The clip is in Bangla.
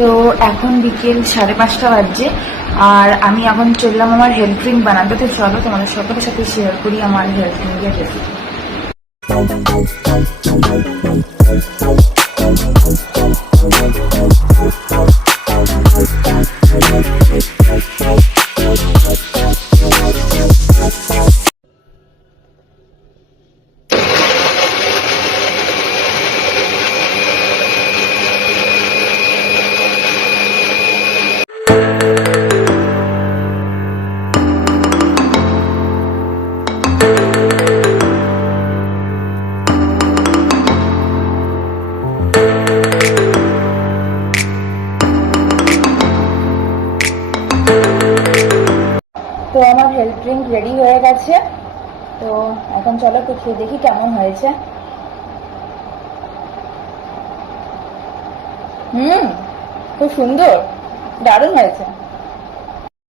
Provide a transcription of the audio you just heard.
তো এখন বিকেল 5:30 বাজছে আর আমি এখন চললাম আমার হেলথ ড্রিঙ্ক বানাতে। তো চলো তোমাদের সকলের সাথে শেয়ার করি আমার হেলথ ড্রিঙ্কের রেসিপি। তো আমার হেলথ ড্রিঙ্ক রেডি হয়ে গেছে। তো এখন চলো একটু খেয়ে দেখি কেমন হয়েছে। খুব সুন্দর, দারুণ হয়েছে।